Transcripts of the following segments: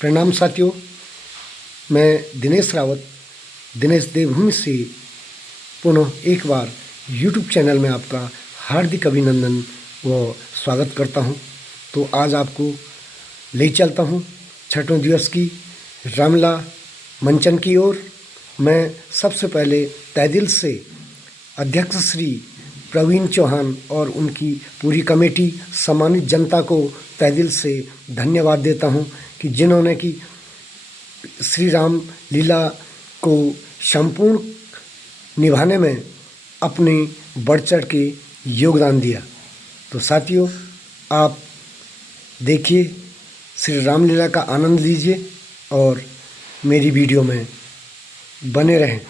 प्रणाम साथियों, मैं दिनेश रावत दिनेश देवभूमि से पुनः एक बार YouTube चैनल में आपका हार्दिक अभिनंदन व स्वागत करता हूं। तो आज आपको ले चलता हूं छठवें दिवस की रामलीला मंचन की ओर। मैं सबसे पहले तहे दिल से अध्यक्ष श्री प्रवीण चौहान और उनकी पूरी कमेटी, सम्मानित जनता को तहे दिल से धन्यवाद देता हूं कि जिन्होंने कि श्री राम लीला को संपूर्ण निभाने में अपने बढ़ चढ़ के योगदान दिया। तो साथियों, आप देखिए, श्री राम लीला का आनंद लीजिए और मेरी वीडियो में बने रहें।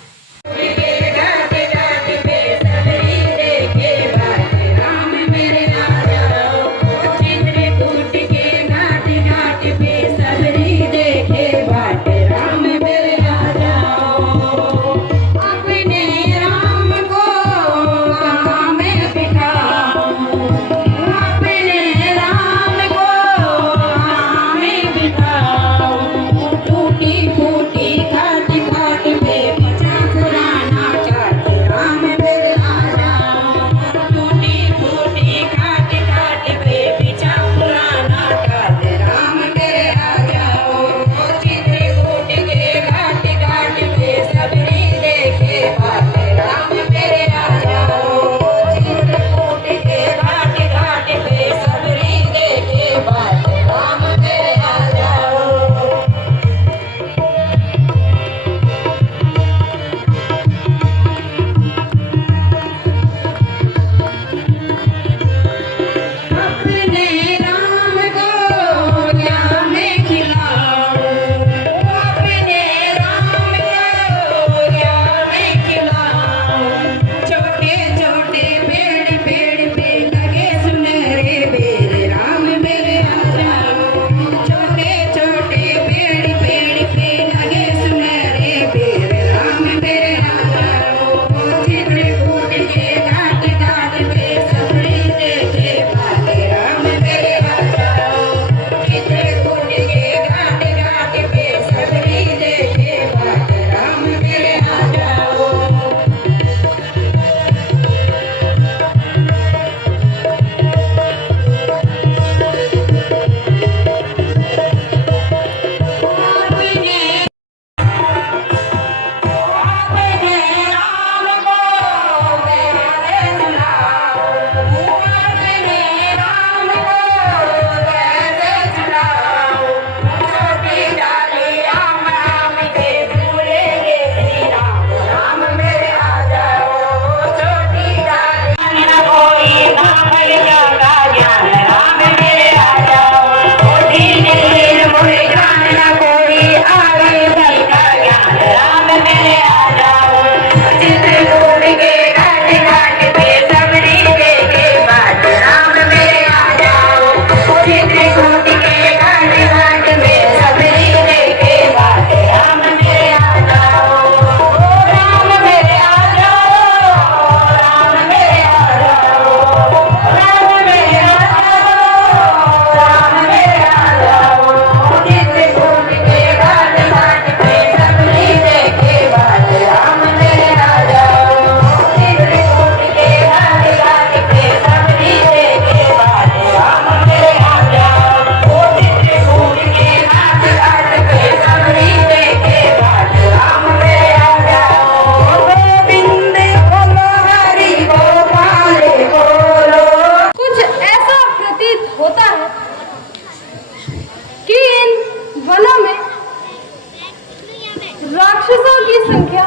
राक्षसों की संख्या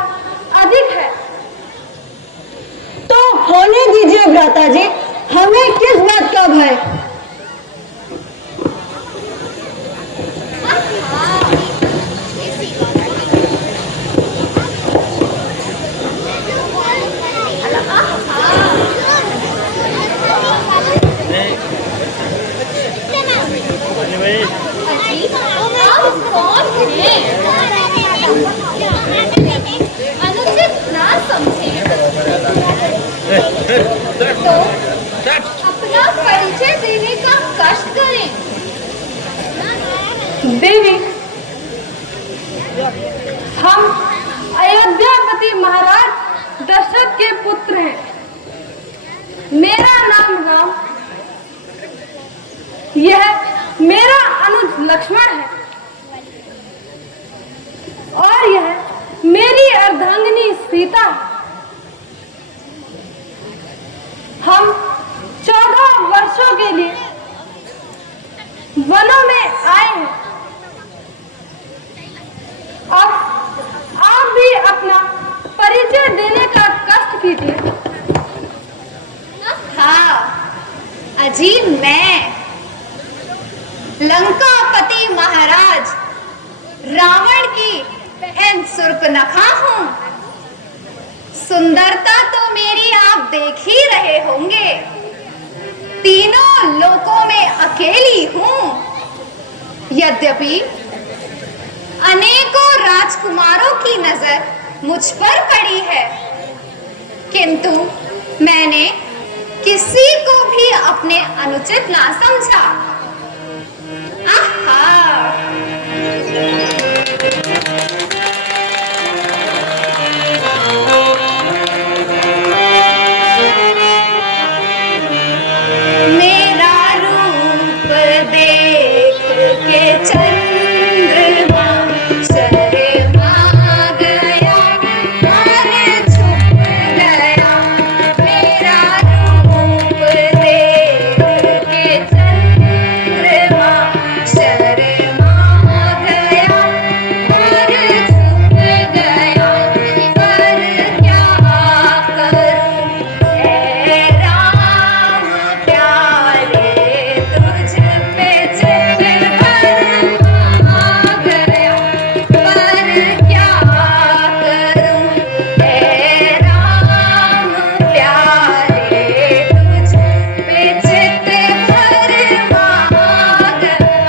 अधिक है। तो होने दीजिए भ्राता जी, हमें किस बात का भय? अनुचित ना समझे तो अपना परिचय देने का कष्ट करें। देवी, हम अयोध्यापति महाराज दशरथ के पुत्र हैं। मेरा नाम राम, यह मेरा अनुज लक्ष्मण है और यह मेरी अर्धांगिनी सीता है। हम 14 वर्षों के लिए वनों में आए हैं। अब आप भी अपना परिचय देने का कष्ट कीजिए। हाँ अजी, मैं लंकापति महाराज रावण की बहन शूर्पणखा हूँ। सुंदरता तो मेरी आप देख ही रहे होंगे। तीनों लोकों में अकेली हूँ। यद्यपि अनेकों राजकुमारों की नजर मुझ पर पड़ी है, किंतु मैंने किसी को भी अपने अनुचित ना समझा। आहा! मेरा रूप देख के चंद्रमा शर्मा गया और छुप गया। मेरा रूप देख के चंद्रमा शर्मा गया और छुप गया। पर क्या करूं ऐ राम प्यारे, तुझ पे चित भरमा गया। पर क्या करूं ऐ राम प्यारे, तुझ पे चित भरमा गया।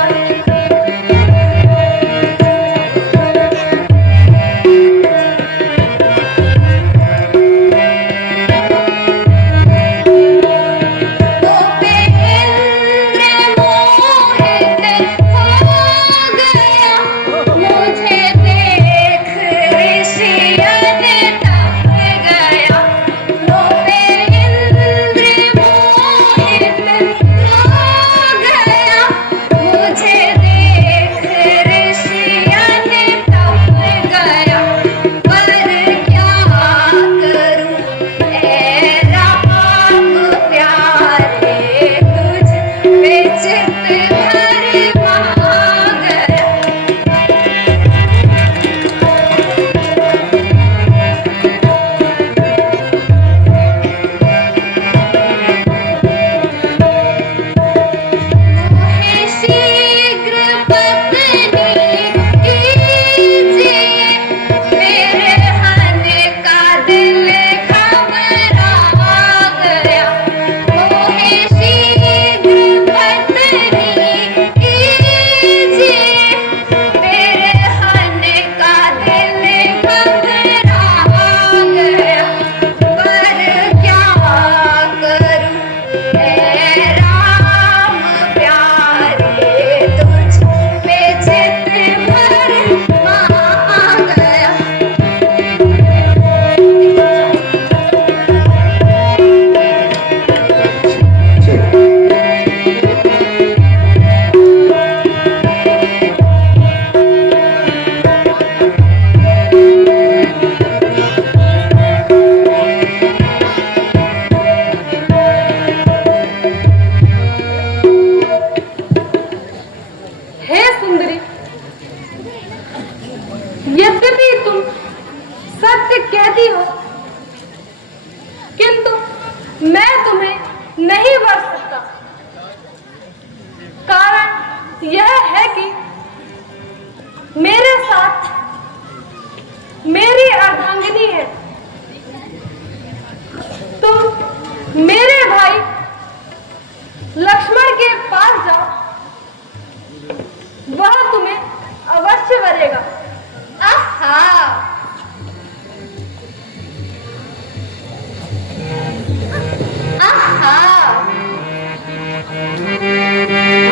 तोपे इंद्र मोहित हो गया, मुझे देख ऋषियन तप गया। तोपे इंद्र मोहित हो गया, मुझे देख ऋषियन तप गया। पर क्या करूं ऐ राम प्यारे, तुझ पे चित भरमा गया। मोहे शीघ्र पत्नी कीजिए, मेरे हने का दिल घबरा गया। मोहे शीघ्र पत्नी कीजिए, मेरे हने का दिल घबरा गया। पर क्या करूं ऐ राम प्यारे, तुझ पे चित भरमा गया। हे सुंदरी, यद्यपि तुम सत्य कहती हो, किंतु मैं तुम्हें नहीं वर सकता। कारण यह है कि मेरे साथ मेरी अर्धांगिनी है। तुम मेरे भाई लक्ष्मण के पास जाओ, वह तुम्हें अवश्य वरेगा। आहा! आहा!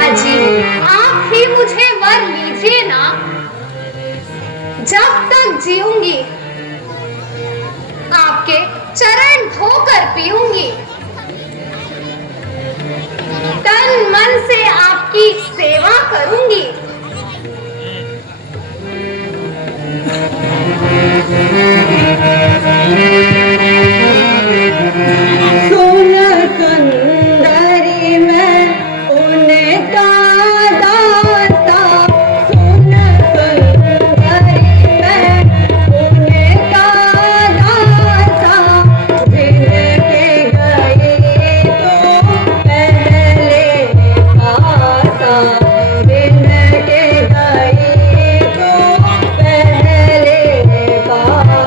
अजी, आप ही मुझे वर लीजिए ना। जीऊंगी, आपके चरण धोकर पीऊंगी, तन मन से आपकी सेवा करूंगी। सुन सुंदरी मैं उनका दाता, सुन सुंदरी मैं उनका दाता, जिनके गए तो पहले पाता, जिनके गए तो पहले पाता।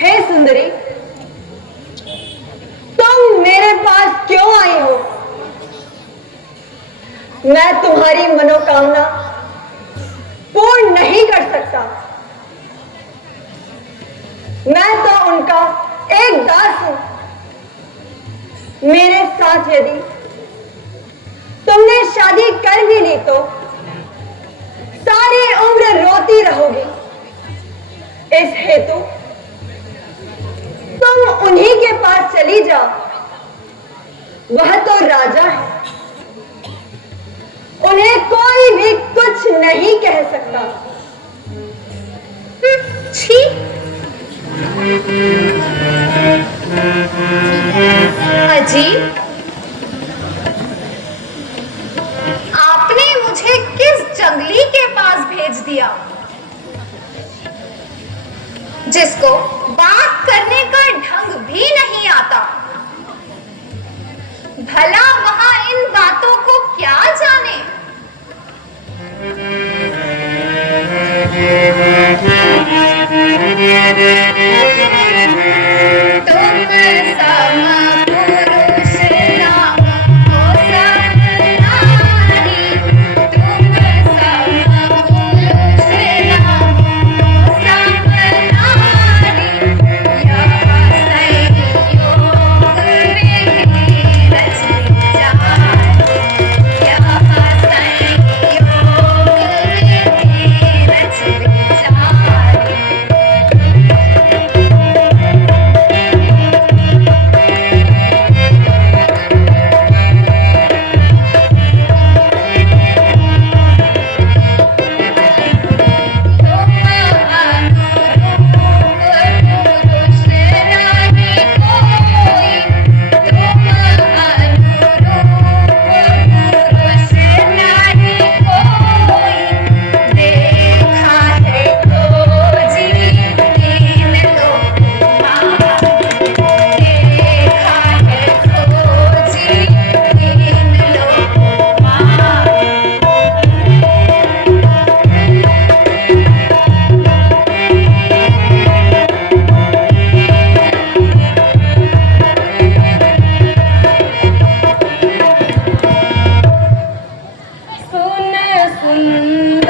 हे सुंदरी, तुम मेरे पास क्यों आई हो? मैं तुम्हारी मनोकामना पूर्ण नहीं कर सकता। मैं तो उनका एक दास हूं। मेरे साथ यदि तुमने शादी कर भी ली तो सारी उम्र रोती रहोगी। इस हेतु तुम उन्हीं के पास चली जाओ। वह तो राजा है, उन्हें कोई भी कुछ नहीं कह सकता। छी, अजी, आपने मुझे किस जंगली के पास भेज दिया, जिसको बात करने का ढंग भी नहीं आता? भला वहां इन बातों को क्या जाने? तुम सम पुरुष नाम हो सब नारी, तुम सम पुरुष नाम हो सब नारी, यह संयोग विधि रच विचार, यह संयोग विधि रच विचार। सुन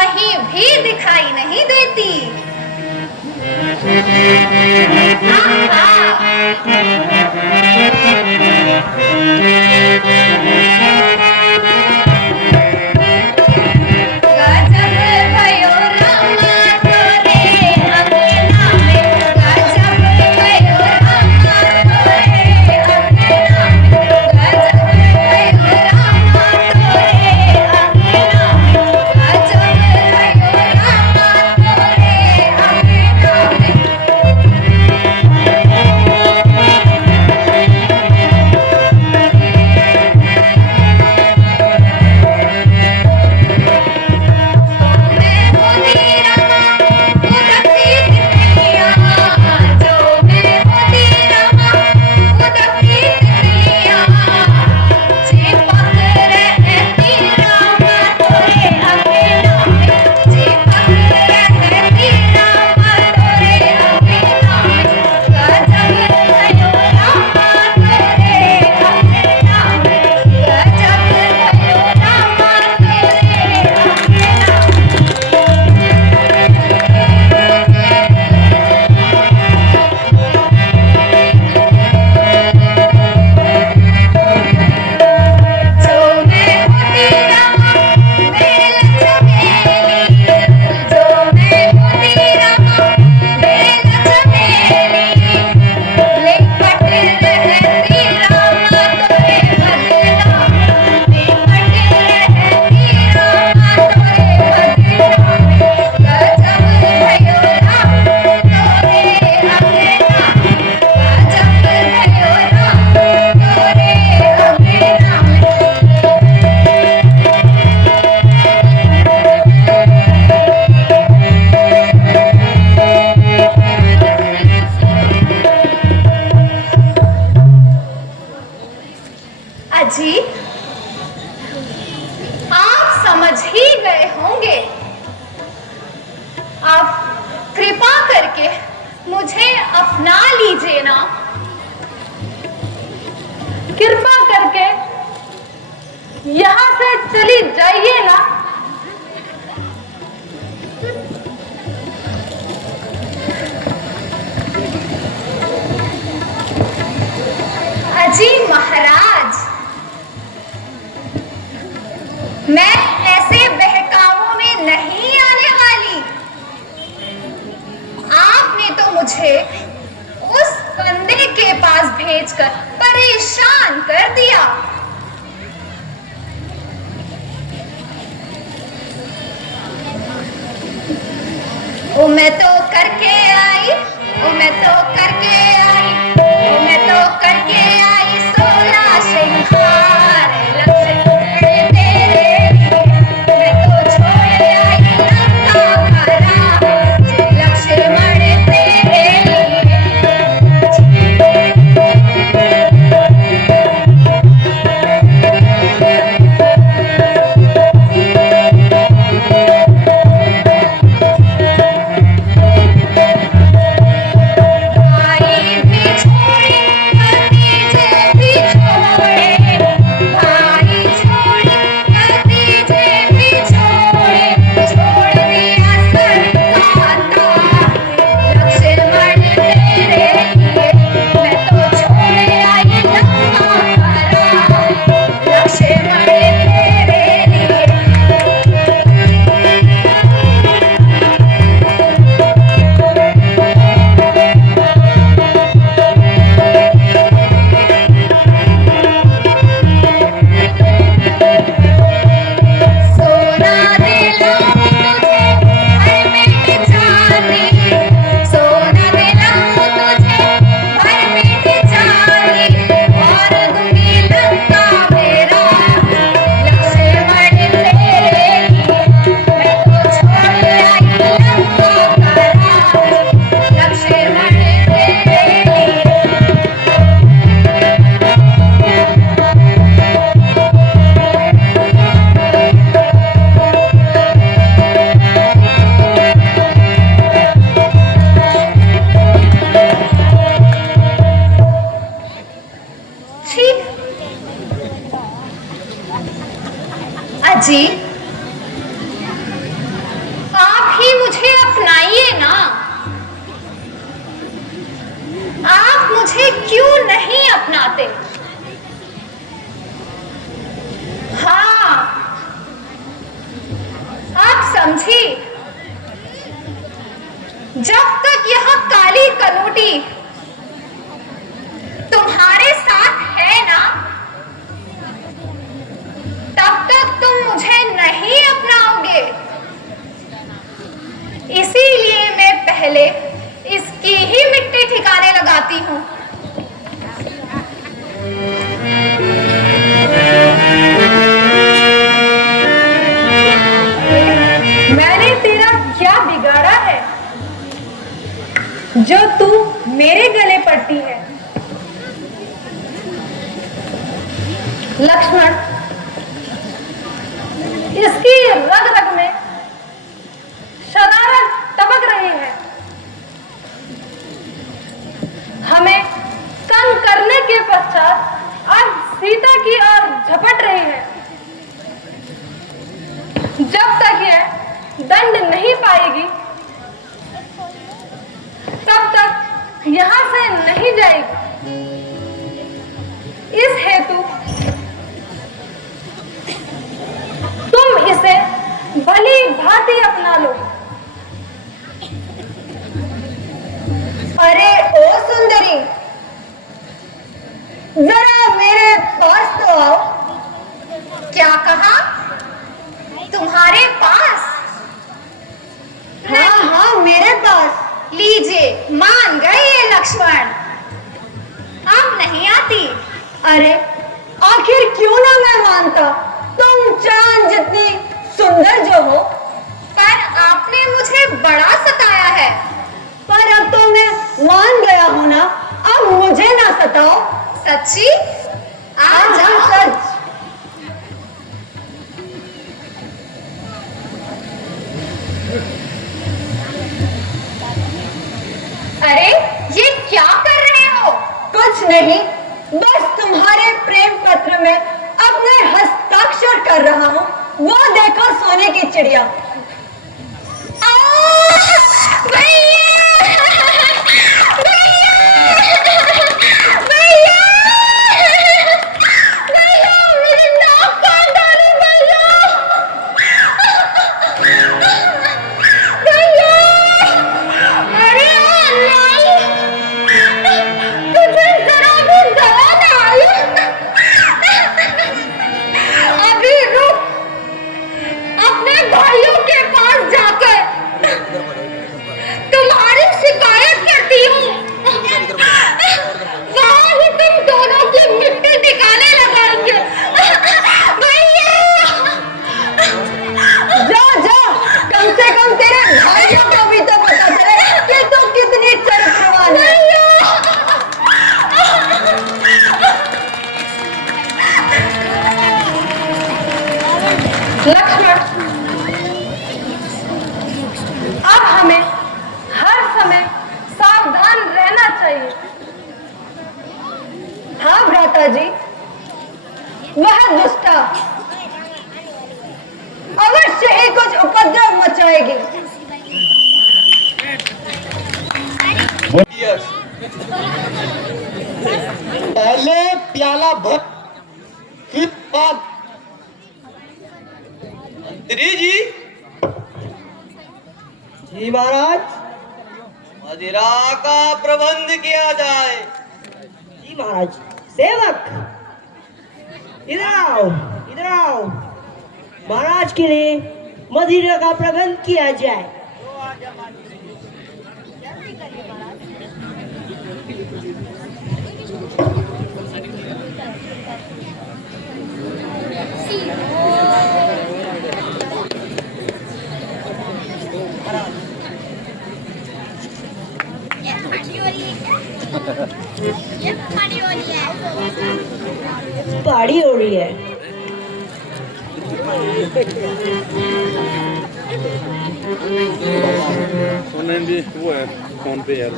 कहीं भी दिखाई नहीं देती। गजब भयो रामा तोरे अंगना में, गजब भयो रामा तोरे अंगना में, गजब भयो रामा तोरे अंगना में, गजब भयो रामा तोरे अंगना में। अजी, आप समझ ही गए होंगे। आप कृपा करके मुझे अपना लीजिए ना। कृपा करके यहाँ से चली जाइए ना। अजी महाराज, मैं ऐसे बहकावों में नहीं आने वाली। आपने तो मुझे उस बंदे के पास भेजकर परेशान कर दिया। ओ मैं तो करके आई, ओ मैं तो करके आई, ओ मैं तो करके आई 16 श्रृंगार लक्ष्मण तेरे लिए। मैं तो छोड़ आई लंका घरा लक्ष्मण तेरे लिए। मुझे क्यों नहीं अपनाते? हाँ, आप समझी। जब तक यह काली कनोटी तुम्हारे साथ है ना, तब तक तुम मुझे नहीं अपनाओगे। इसीलिए मैं पहले इसकी ही मिट्टी ठिकाने लगाती हूँ। मैंने तेरा क्या बिगाड़ा है जो तू मेरे गले पड़ती है? लक्ष्मण, इसकी रग रग में शरारत टपक रही है। हमें तंग करने के पश्चात अब सीता की ओर झपट रही है। जब तक यह दंड नहीं पाएगी तब तक यहां से नहीं जाएगी। इस हेतु तुम इसे भली भांति अपना लो। अरे ओ सुंदरी, जरा मेरे पास तो आओ। क्या कहा? तुम्हारे पास? हाँ हाँ, मेरे पास। लीजिए, मान गए ये लक्ष्मण। अब नहीं आती। अरे आखिर क्यों ना मैं मानता, तुम चांद जितनी सुंदर जो हो। पर आपने मुझे बड़ा सताया है। पर अब तो मैं मान गया हूं ना, अब मुझे ना सताओ। सच्ची? आ जाओ। सच। अरे ये क्या कर रहे हो? कुछ नहीं, बस तुम्हारे प्रेम पत्र में अपने हस्ताक्षर कर रहा हूँ। वो देखो सोने की चिड़िया। लक्ष्मण, अब हमें हर समय सावधान रहना चाहिए। हाँ भ्राता जी, वह दुष्टा अवश्य ही कुछ उपद्रव मचाएगी। पहले प्याला भर, फिर बाद। मंत्री जी। जी महाराज। मदिरा का प्रबंध किया जाए। जी महाराज। सेवक इधर आओ, इधर आओ। महाराज के लिए मदिरा का प्रबंध किया जाए। पहाड़ी हो रही है। ऑनलाइन भी वो है, फोन पे है।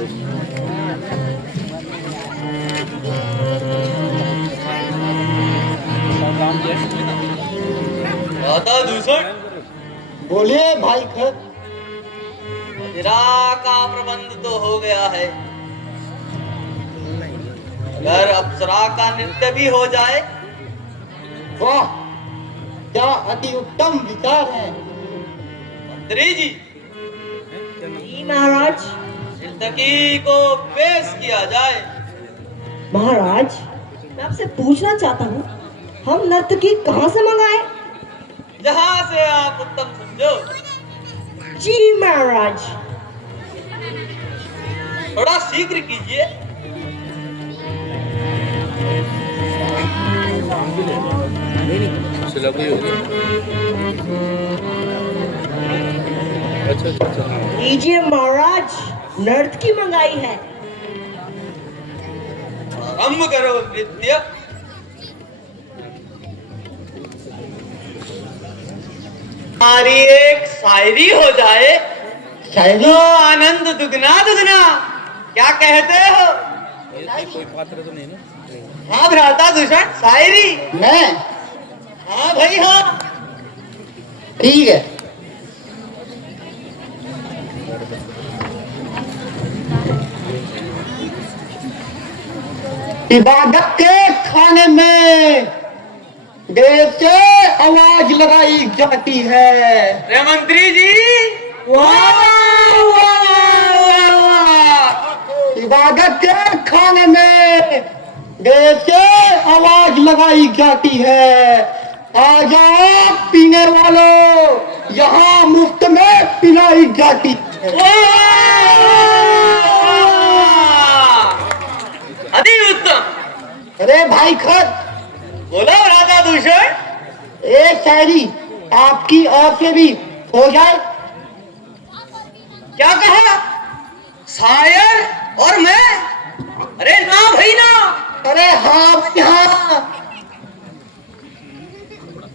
दादा दूषण, बोलिए भाई खर। मदिरा का प्रबंध तो हो गया है, अगर अप्सरा का नृत्य भी हो जाए। वाह, क्या अति उत्तम विचार है। मंत्री जी, जी महाराज। नर्तकी को पेश किया जाए। महाराज, मैं आपसे पूछना चाहता हूँ, हम नर्तकी कहाँ से मंगाए? जहां से आप उत्तम समझो। जी महाराज। थोड़ा शीघ्र कीजिए। सिलेक्ट हो गया। अच्छा अच्छा अच्छा। लीजिए महाराज, नर्तकी मंगाई है। आरंभ करो नृत्य। हमारी एक शायरी हो जाए तो आनंद दुगना दुगना। क्या कहते हो? कोई पात्र तो नहीं ना? हाँ भ्राता दूषण, शायरी। मैं? हाँ भाई हाँ। ठीक है। इबादत के खाने में देर से आवाज लगाई जाती है। अरे मंत्री जी, इबादत के खाने में देर से आवाज लगाई जाती है। आ जाओ पीने वालों, यहाँ मुफ्त में पिलाई जाती है। अति उत्तम। अरे भाई खत, बोलो राजा दूषण। एक शायरी आपकी ओर से भी हो जाए। क्या कहा? शायर और मैं? अरे ना भाई ना। अरे हाँ भाई हाँ।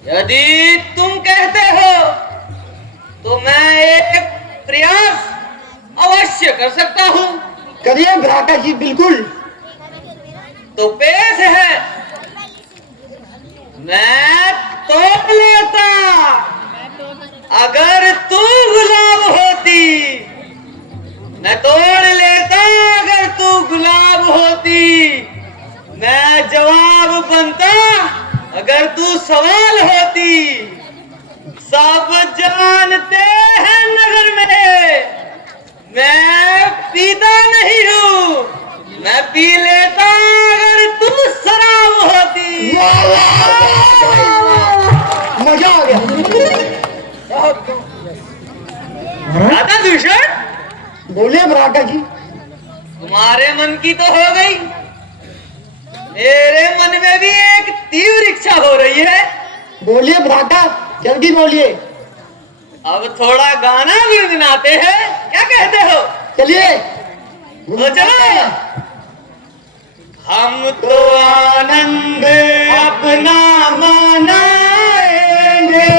यदि तुम कहते हो तो मैं एक प्रयास अवश्य कर सकता हूँ। करिए भ्राता जी, बिल्कुल। तो पेश है, मैं तोड़ लेता अगर तू गुलाब होती। मैं तोड़ लेता अगर तू गुलाब होती। मैं जवाब बनता अगर तू सवाल होती। सब जानते हैं नगर में मैं पीता नहीं हूँ। मैं पी लेता अगर तू शराब होती। मजा आ गया। राधा दूषण, बोलिए भ्राता जी। तुम्हारे मन की तो हो गई, मेरे मन में भी एक तीव्र इच्छा हो रही है। बोलिए भ्राता, जल्दी बोलिए। अब थोड़ा गाना भी गुनगुनाते हैं, क्या कहते हो? चलिए तो चलो। हम तो आनंद अपना मनाएंगे।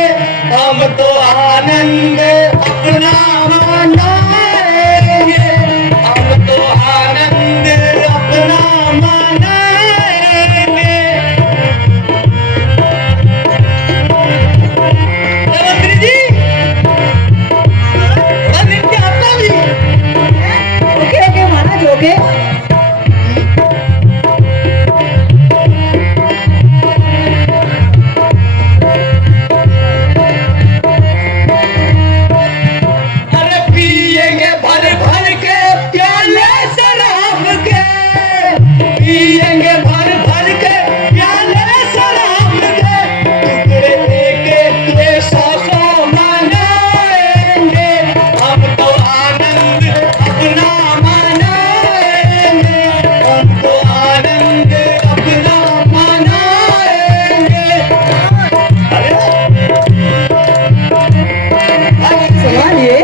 हम तो आनंद अपना मनाएंगे। हम तो आनंद अपना मनाएंगे। मंत्री जी, थोड़ा नृत्य आता भी। ओके ओके महाराज, ओके। अरे पिएंगे भर भर के प्याले शराब के। पिएंगे भर भर के प्याले शराब के। टुकड़े लेके ये सौ सौ मनाएंगे। हम तो आनंद अपना मनाएंगे। हम तो आनंद अपना मनाएंगे। अरे संभालिए।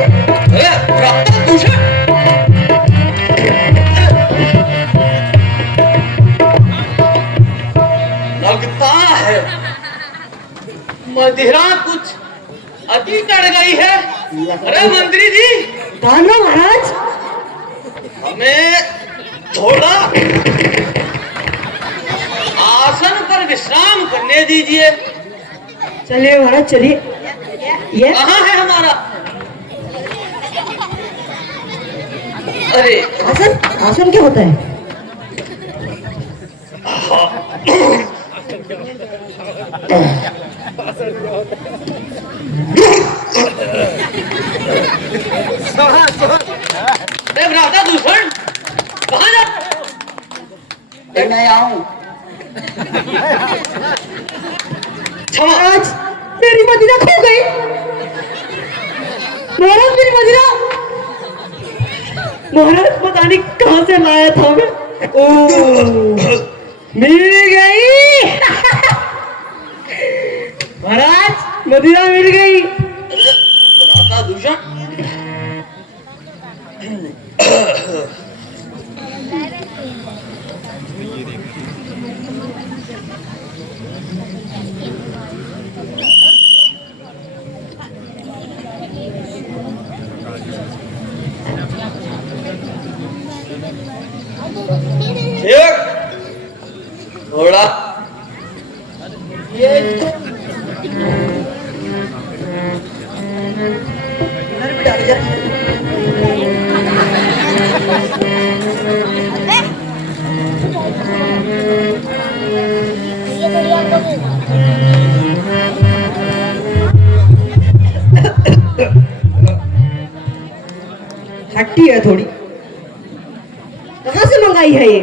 राधा दूषण, लगता है मदिरा कुछ अति चढ़ गई है। अरे मंत्री जी, गाना महाराज। हमें थोड़ा आसन पर विश्राम करने दीजिए। चलिए महाराज, चलिए। ये कहाँ है हमारा? अरे आसन, आसन क्या होता है? भ्राता दूषण कहाँ जा? मैं आऊं। आज मेरी मदिरा खो गई। महाराज मेरी मदिरा, महाराज पता नहीं कहां से लाया था मैं। ओ मिल गई। महाराज मदिरा मिल गई। भ्राता दूषण घोड़ा हट्टी है थोड़ी। कहां से मंगाई है ये?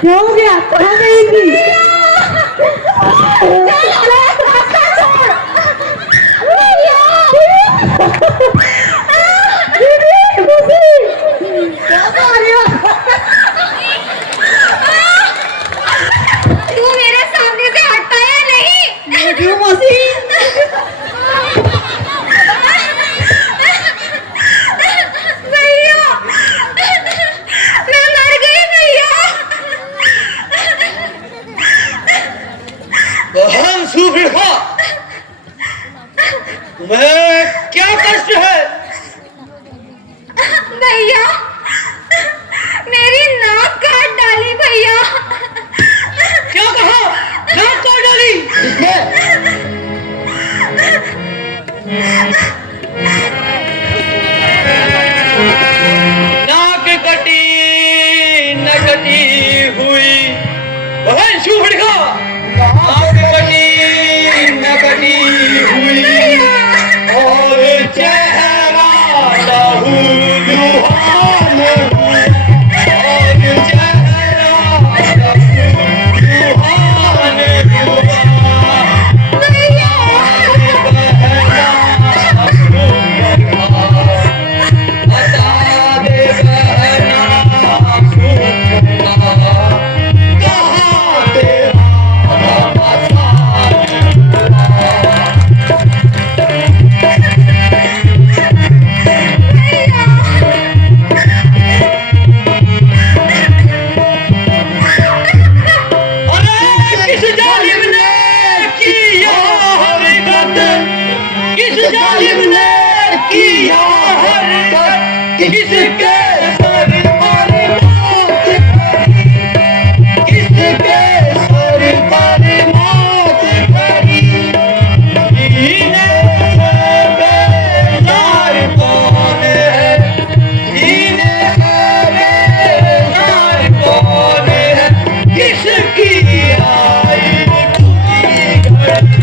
क्या हो गया? कहाँ गई थी? तू मेरे सामने से हटता है नहीं? क्यों मौसी? भैया मैं मर गई भैया। बहन सुफिया, तुम्हें क्या कष्ट है? भैया मेरी नाक काट डाली भैया। क्या कहा? नाक काट डाली? नाक कटी न कटी हुई बहन सुफिया, नाक कटी न कटी हुई और चेहरा लहूलुहान हुआ, और चेहरा लहूलुहान किसके सर पर मौत पड़ी, किसके सर पर मौत पड़ी, जीने से बेजार कौन है, जीने से बेजार कौन है, किसकी आई पूरी घड़ी।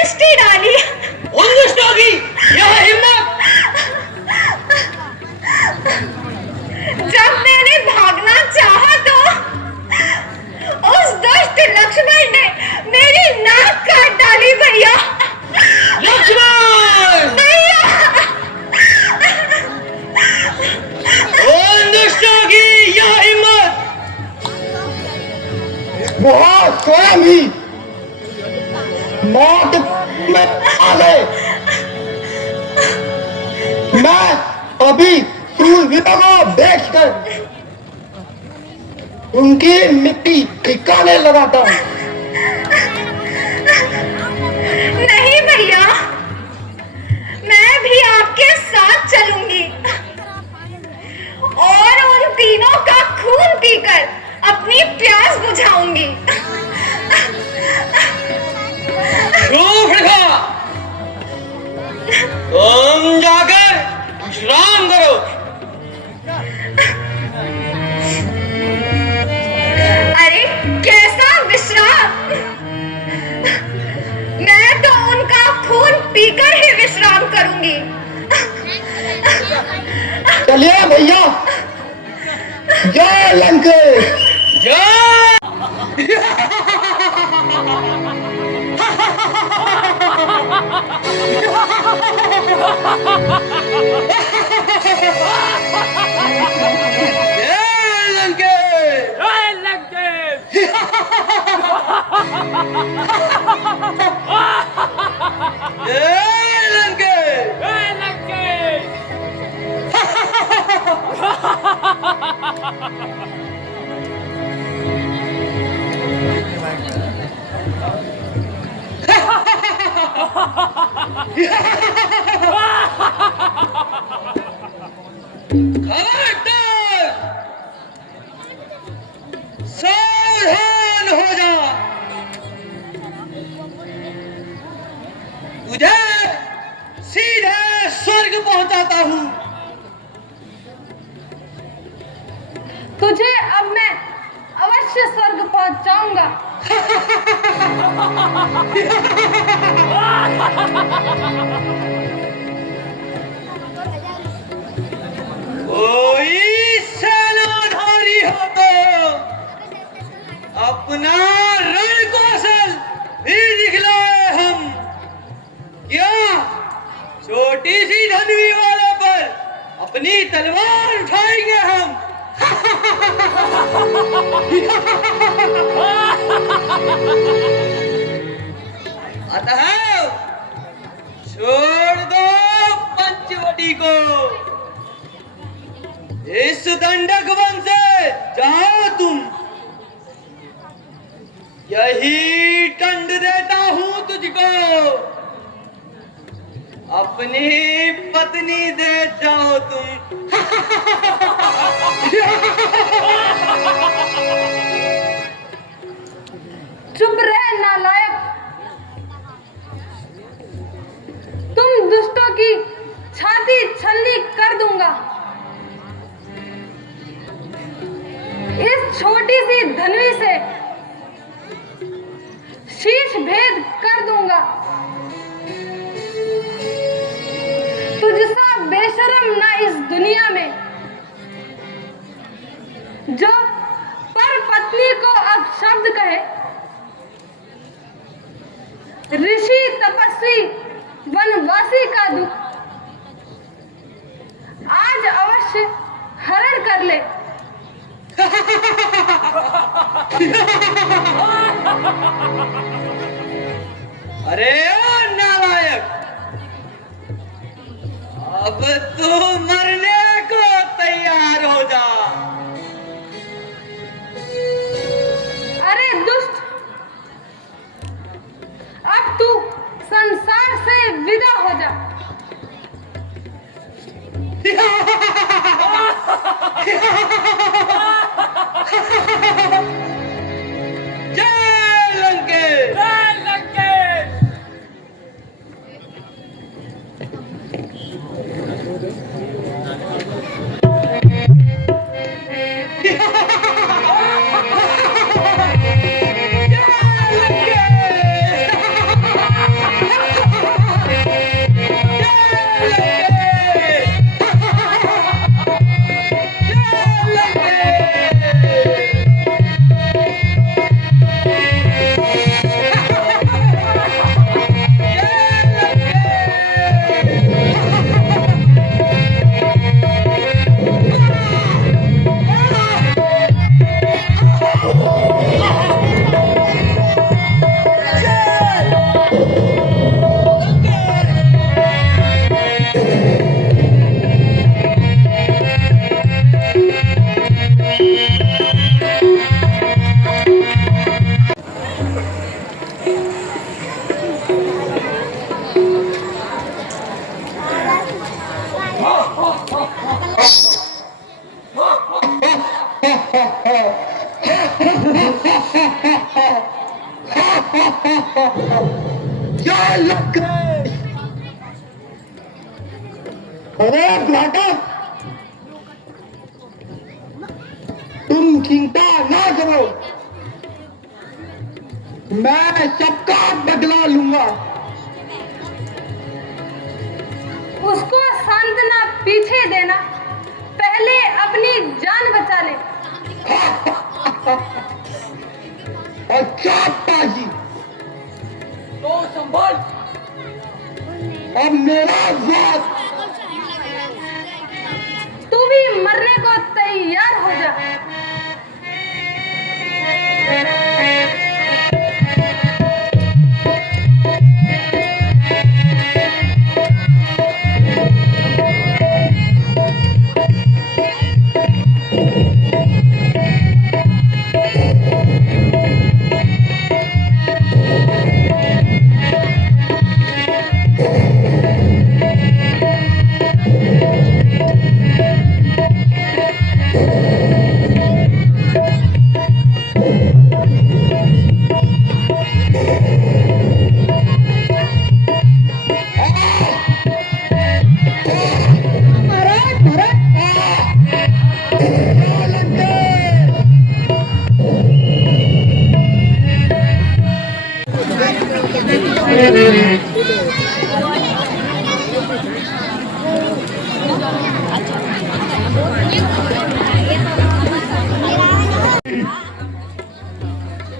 दृष्टि डाली। उन दुष्टों की यह हिम्मत! जब मैंने भागना चाहा तो उस दुष्ट लक्ष्मण ने मेरी नाक काट डाली भैया। लक्ष्मण! भैया उन दुष्टों की यह हिम्मत! वह स्वयं ही मौत में आ गए। मैं अभी सूरवीरों को बेचकर उनकी मिट्टी ठिकाने लगाता हूँ। नहीं भैया, मैं भी आपके साथ चलूंगी और उन तीनों का खून पीकर अपनी प्यास बुझाऊंगी। रूठा! तुम जाकर विश्राम करो। अरे कैसा विश्राम! मैं तो उनका खून पीकर ही विश्राम करूंगी। चलिए भैया, जय लंकेश। जय! जय लंकेश! जय लंकेश! खबरदार! सावधान हो जा। तुझे सीधे स्वर्ग पहुंचाता हूं। तुझे अब मैं अवश्य स्वर्ग पहुंचाऊंगा। कोई सेनाधारी हो तो अपना रण कौशल भी दिखलाए हम। क्या छोटी सी धनवी वाले पर अपनी तलवार उठाएंगे हम? अतः छोड़ दो पंचवटी को। इस दंडक वन से जाओ तुम। यही दंड देता हूं तुझको। अपनी पत्नी दे जाओ तुम। चुप रहे नालायक। तुम दुष्टों की छाती छल्ली कर दूंगा। इस छोटी सी धनवी से शीश भेद कर दूंगा। तुझसा बेशरम ना इस दुनिया में जो पर पत्नी को अपशब्द कहे। ऋषि तपस्वी वनवासी का दुख आज अवश्य हरण कर ले। अरे ओ नालायक, अब तू मरने को तैयार हो जा। अरे दुष्ट, अब तू संसार से विदा हो जा। जय लंकेश! क्या लग गए? अरे नाटक, तुम चिंता ना करो, मैं सबका बदला लूंगा। उसको सांत्वना पीछे देना, पहले अपनी जान बचा ले। अच्छा पाजी, तो संभल। अब मेरा वक्त, तू भी मरने को तैयार हो जा।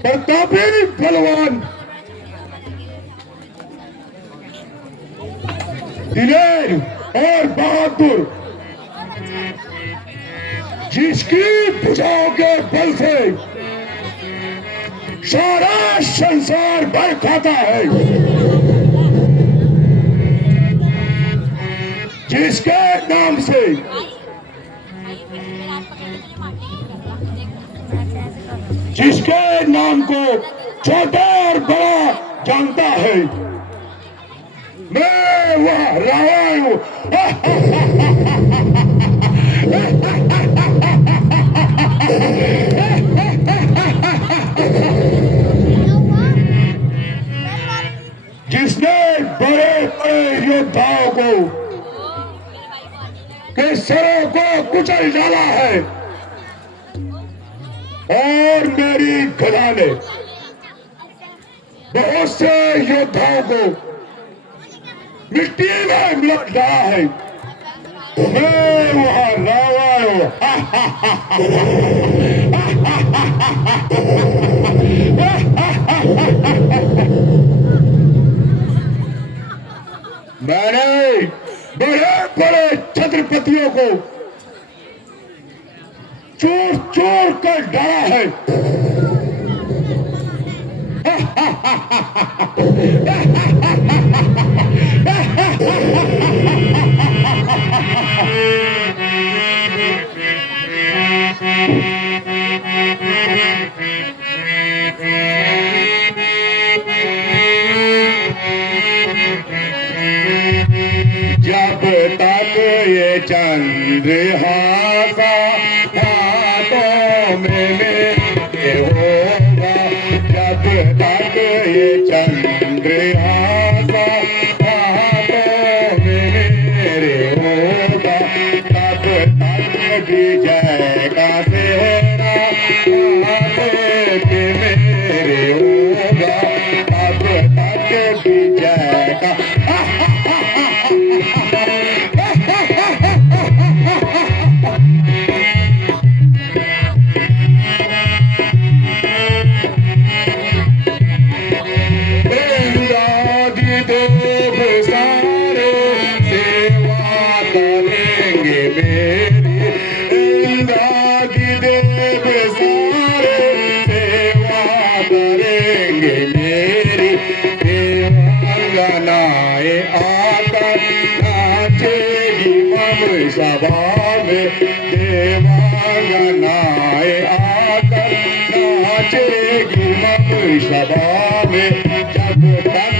प्रतापी बलवान, दिलेर और बहादुर, जिसकी भुजाओं के बल से सारा संसार भर खाता है, जिसके नाम से जिसके नाम को छोटा और बड़ा जानता है, मैं वह रावण हूं। जिसने बड़े बड़े योद्धाओं को के सरों को कुचल डाला है और मेरी गदा ने बहुत से योद्धाओं को मिट्टी में मिला डाला है। मैं वहां रावण मैंने बड़े बड़े छत्रपतियों को चोर चोर कर डाला है। जब तक ये चंद्रहासा हाथों में मेरे होगा, जब तक ये चंद्रहासा हाथों में मेरे होगा, तब तक विजय का सेहरा हाथ के मेरे होगा, तब तक विजय का सभा में देवांगनाएं आकर नाचेगी मम सभा में, जब तक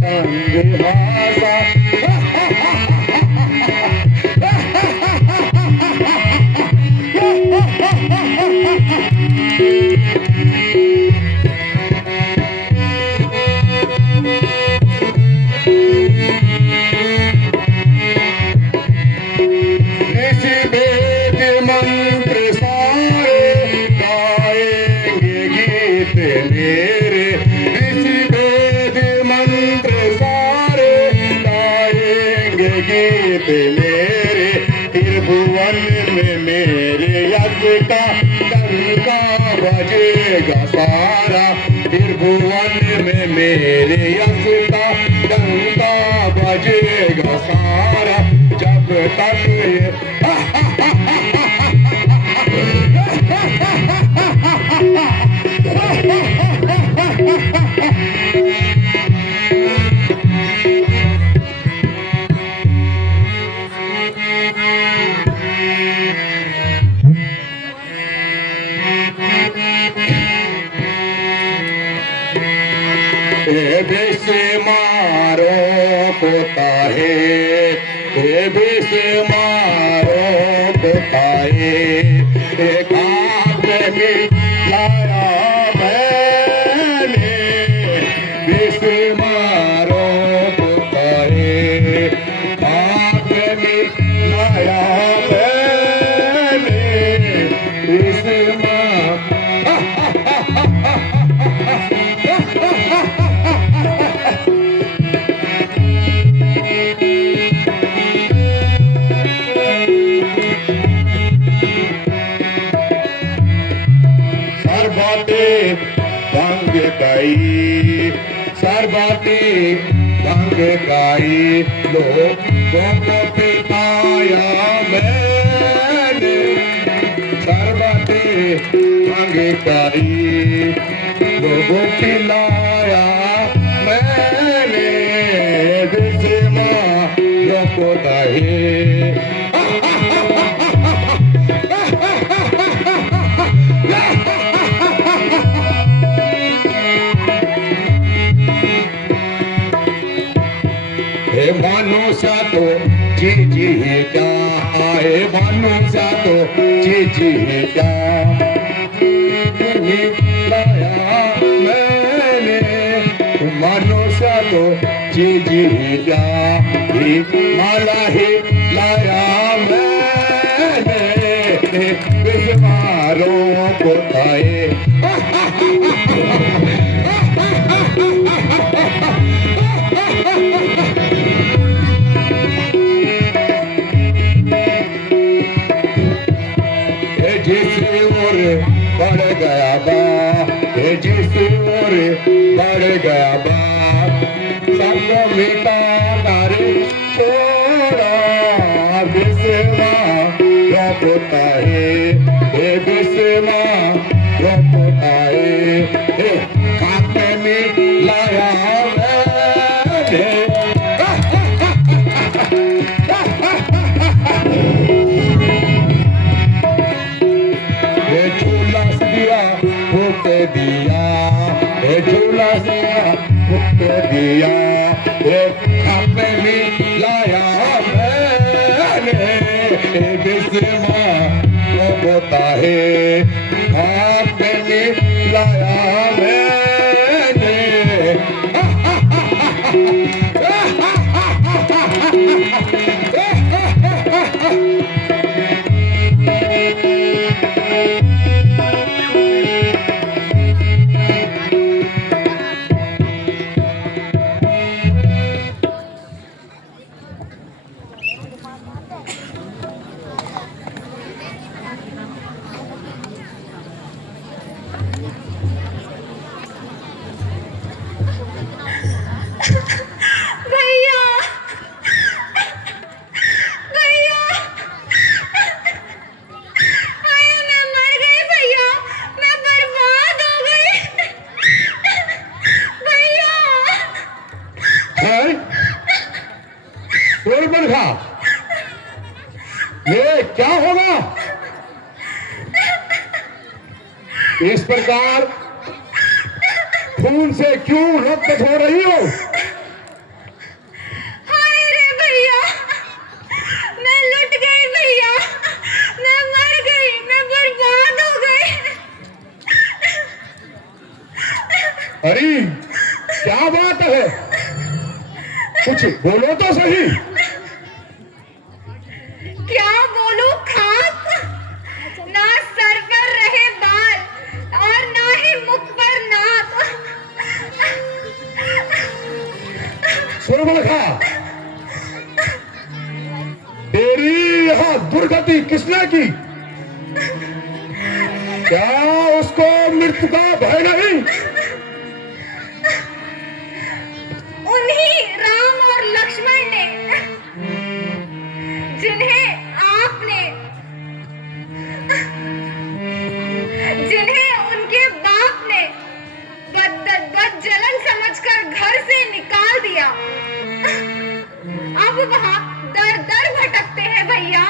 चंद्रहासा गीत मेरे त्रिभुवन में मेरे यश का डंका बजेगा सारा त्रिभुवन में मेरे यश का डंका बजेगा सारा जब तक ये मारो कोताहे मारो कोताहे एक हाथ में लाया मैंने मारो कोताहे हाथ में लाया मैंने सरबाती भंग गाई लोगों को पिताया मैंने सरबाती भंग गाई लोगों पिलाया मैंने विषमा लोगों दहे मनुष्य तो जी क्या है मनुष्य तो जी क्या लाया मैंने मनुष्य तो जी क्या माला ही लाया मैंने विस्मारों को थाए बढ़ गया बा जिस ओर बढ़ गया बा सबको मिटा कर छोड़ा विस्मा रोता है विस्मा रोता है खाते में लाया दिया खाते में लाया मैंने विस्मा रोता है खाते में लाया मैंने ये क्या होगा इस प्रकार खून से क्यों रक्त हो रही हो हाय रे भैया मैं लुट गई भैया मैं मर गई मैं बर्बाद हो गई अरे क्या बात है कुछ बोलो तो सही क्या बोलूं खाक ना सर पर रहे बाल और ना ही मुख पर नाक सुरमलखा दुर्गति किसने की? क्या उसको मृत्यु का भय नहीं? उन्हीं राम और लक्ष्मण ने, जिन्हें उनके बाप ने बदजलन समझकर घर से निकाल दिया, अब वहां दर दर भटकते हैं भैया,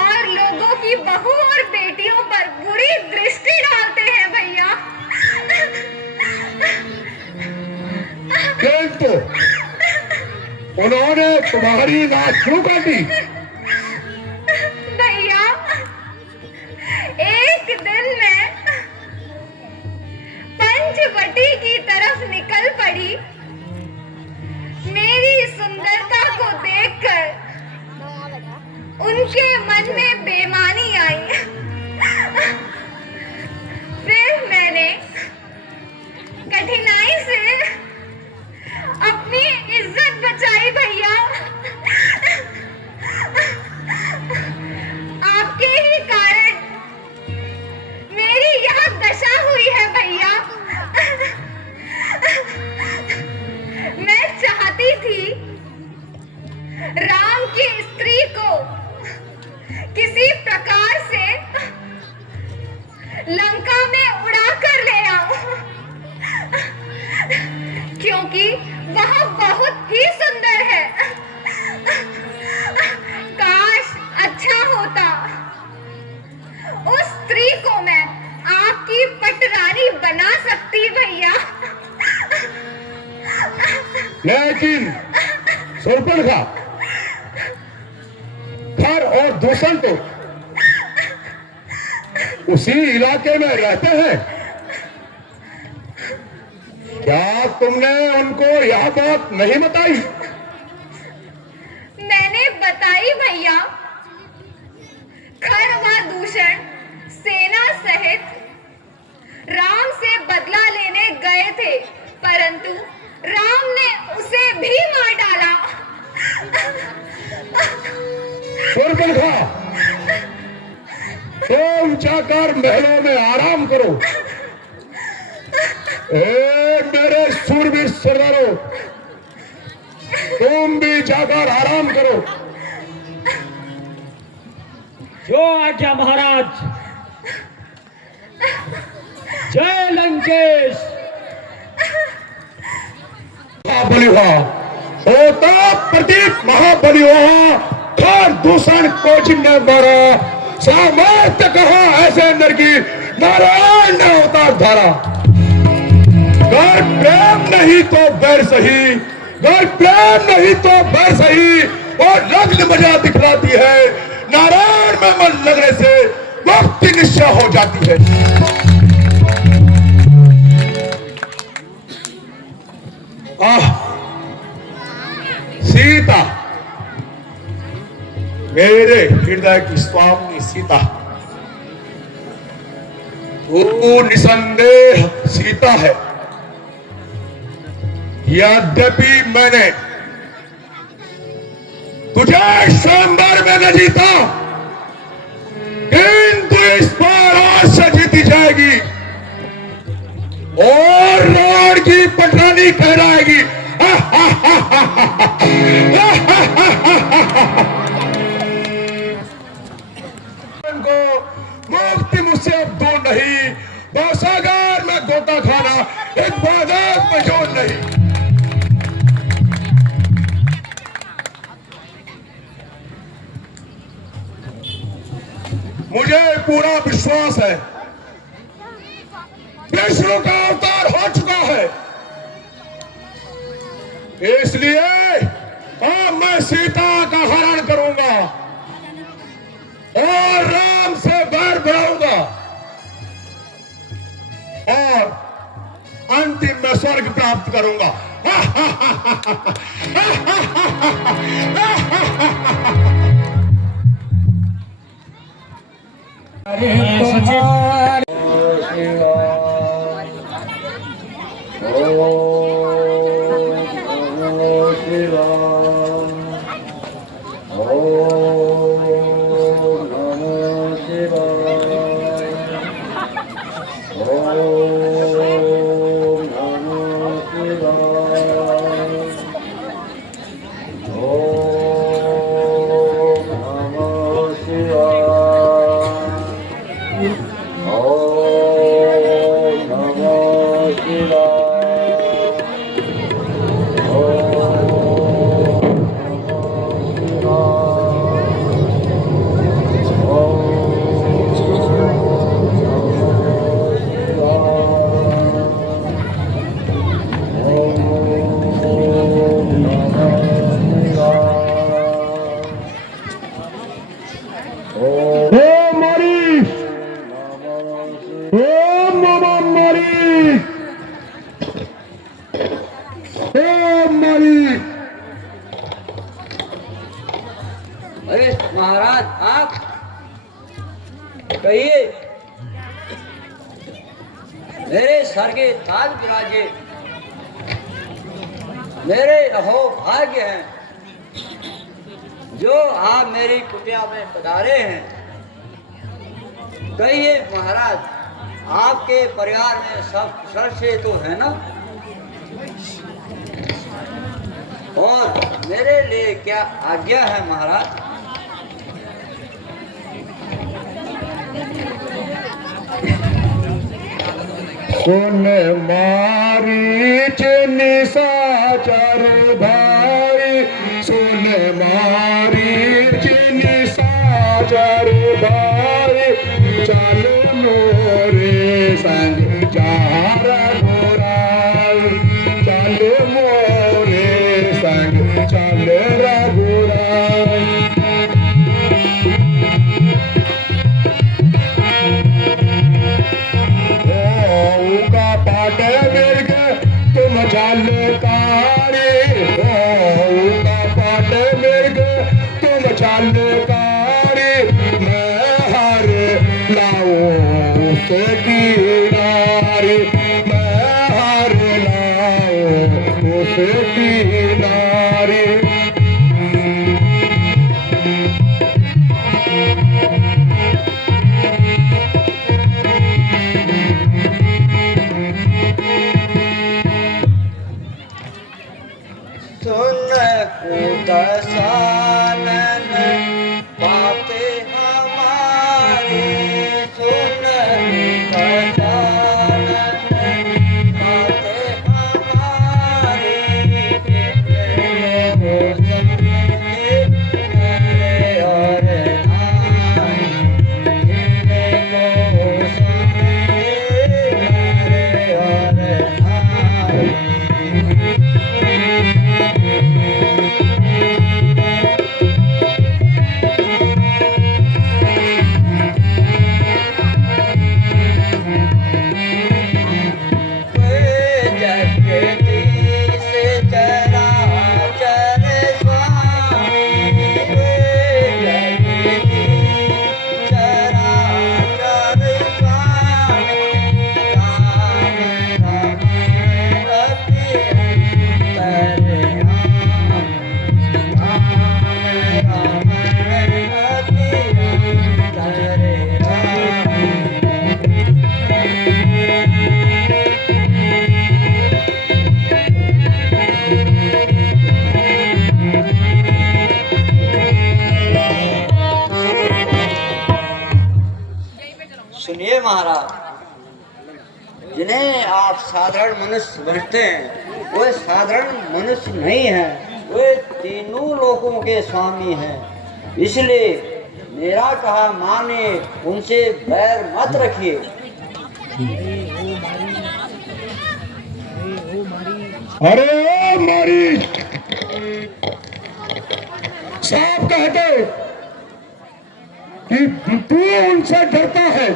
और लोगों की बहू और बेटियों पर बुरी दृष्टि डालते हैं भैया। किंतु उन्होंने तुम्हारी नाक क्यों काटी? भैया, एक दिन मैं पंचवटी की तरफ निकल पड़ी। मेरी सुंदरता को देखकर उनके मन में बेईमानी आई। फिर मैंने कठिनाई से अपनी इज्जत बचाई भैया। आपके ही कारण मेरी यह दशा हुई है भैया। मैं चाहती थी राम की स्त्री को किसी प्रकार से लंका में उड़ा कर ले आऊं, क्योंकि वह बहुत ही सुंदर है। काश अच्छा होता उस स्त्री को मैं आपकी पटरानी बना सकती भैया। लेकिन शूर्पणखा, खर और दूषण तो उसी इलाके में रहते हैं। क्या तुमने उनको यह बात नहीं बताई? मैंने बताई भैया। खर व दूषण सेना सहित राम से बदला लेने गए थे, परंतु राम ने उसे भी मार डाला। शूर्पणखा, तुम जाकर महलों में आराम करो। मेरे सूरवीर सरदारों, तुम भी जाकर आराम करो। जो आज्ञा महाराज। जय लंकेश। महाबलिवा होता प्रतीक महाबलिवा, खर दूषण को जिन्ने मारा, सामर्थ्य कहा ऐसे नर की, नारायण ने अवतार धारा। घर प्रेम नहीं तो बैर सही, घर प्रेम नहीं तो बैर सही, और लग्न मजा दिखलाती है। नारायण में मन लगने से मुक्ति निश्चय हो जाती है। सीता, मेरे हृदय की स्वामी सीता, तू निसंदेह सीता है। यद्यपि मैंने तुझे स्वयंवर में न जीता, किंतु इस बार अवश्य जीती जाएगी, और रावण की पटरानी कहलाएगी। को मुक्ति मुझसे अब दूर नहीं, बौसागार में गोता खाना एक बाजार में जोड़ नहीं। मुझे पूरा विश्वास है विष्णु का अवतार हो चुका है, इसलिए अब मैं सीता का हरण करूंगा और राम से बैर बढ़ाऊंगा, और अंतिम में स्वर्ग प्राप्त करूंगा। Oh महाराज आप कहिए। मेरे सर के ताज विराजे, मेरे अहो भाग्य हैं जो आप मेरी कुटिया में पधारे हैं। कहिए महाराज, आपके परिवार में सब कुशल से तो है ना? और मेरे लिए क्या आज्ञा है महाराज? सुन मारीच निशाचर भाई, सुन मारीच निशाचर भाई, चल मोरे संग जार गोराई, चल मोरे संग चल रघुराई। का पाट मिर्ग तुम झलकारी, का पाट मिर्ग तुम झलकारी, मैं हर लाऊं उसकी नारी, मैं हर लाऊं उसकी नारी। सुन उदसानन बाते हमारी, सुन उदसानन बाते हमारी, वो समझे मेरे और नाई, वो समझे मेरे और नाई। सुनिए महाराज, जिन्हें आप साधारण मनुष्य समझते हैं वे साधारण मनुष्य नहीं हैं, वे तीनों लोकों के स्वामी हैं। इसलिए मेरा कहा मानिए, उनसे बैर मत रखिए। अरे ओ मारी, साफ कहते कि तू उनसे डरता है।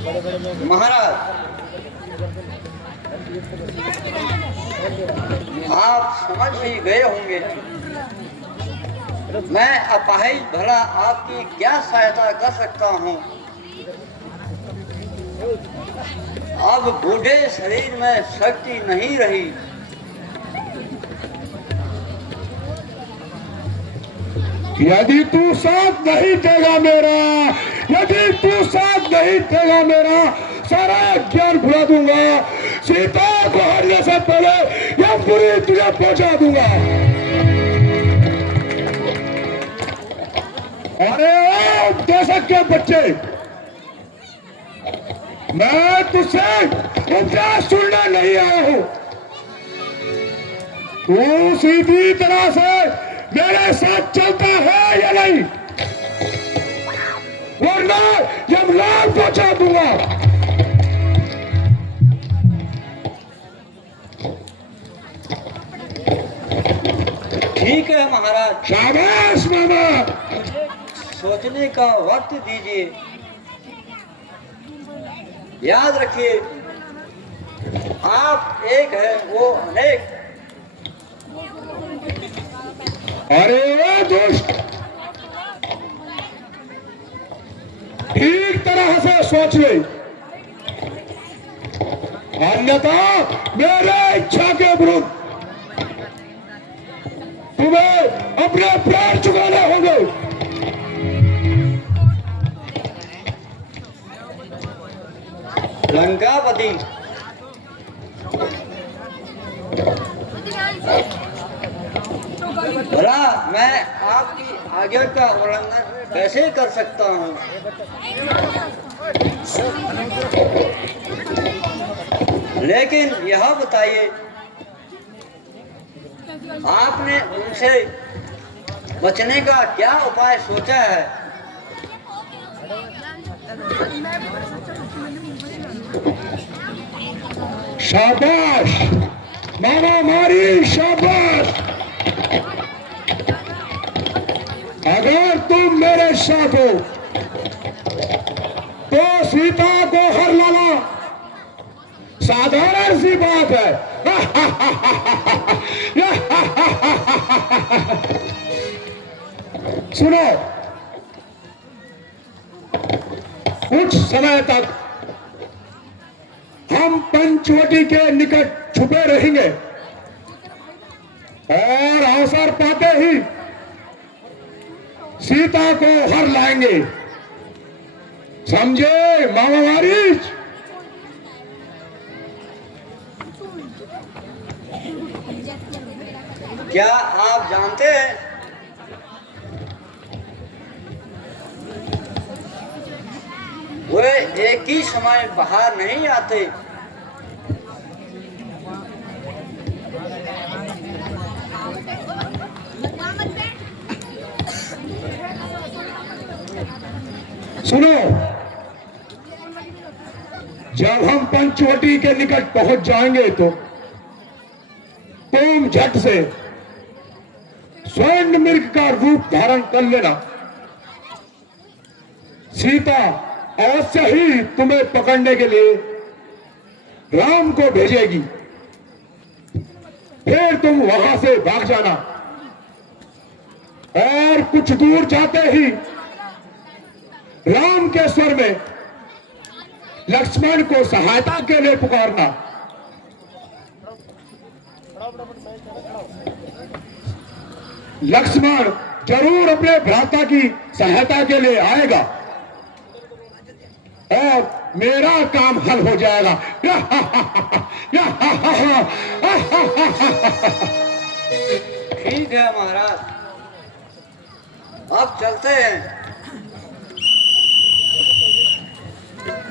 महाराज, आप समझ ही गए होंगे मैं अपाहिज भला आपकी क्या सहायता कर सकता हूँ। अब बूढ़े शरीर में शक्ति नहीं रही। यदि तू साथ नहीं देगा मेरा, यदि तू साथ नहीं देगा मेरा, सारा ज्ञान भुला दूंगा। सीता को हरने से पहले यह पूरी तुझे पहुंचा दूंगा। अरे ओ देशक के बच्चे, मैं तुझसे उपदेश सुनने नहीं आया हूं। तू सीधी तरह से मेरे साथ चलता है या नहीं, वरना यमराज पहुंचा दूंगा। ठीक है महाराज। शाबाश मामा। मुझे सोचने का वक्त दीजिए। याद रखिए, आप एक है वो अनेक। अरे ओ दुष्ट, ठीक तरह से सोच ले, अन्यथा मेरे इच्छा के विरुद्ध तुम्हें अपने प्राण चुकाने होंगे। लंकापति, भला मैं आपकी आज्ञा का उल्लंघन कैसे कर सकता हूँ। लेकिन यह बताइए, आपने उनसे बचने का क्या उपाय सोचा है। शाबाश मामा मारी, शाबाश। अगर तुम मेरे साथ हो तो सीता को हर लाना साधारण सी बात है। सुनो, कुछ समय तक हम पंचवटी के निकट छुपे रहेंगे और अवसर पाते ही सीता को हर लाएंगे। समझे मामा मारीच? क्या आप जानते हैं वे एक ही समय बाहर नहीं आते। सुनो, जब हम पंचवटी के निकट पहुंच जाएंगे तो तुम झट से स्वर्ण मृग का रूप धारण कर लेना। सीता अवश्य ही तुम्हें पकड़ने के लिए राम को भेजेगी। फिर तुम वहां से भाग जाना और कुछ दूर जाते ही राम के स्वर में लक्ष्मण को सहायता के लिए पुकारना। लक्ष्मण जरूर अपने भ्राता की सहायता के लिए आएगा और मेरा काम हल हो जाएगा। ठीक है महाराज, अब चलते हैं।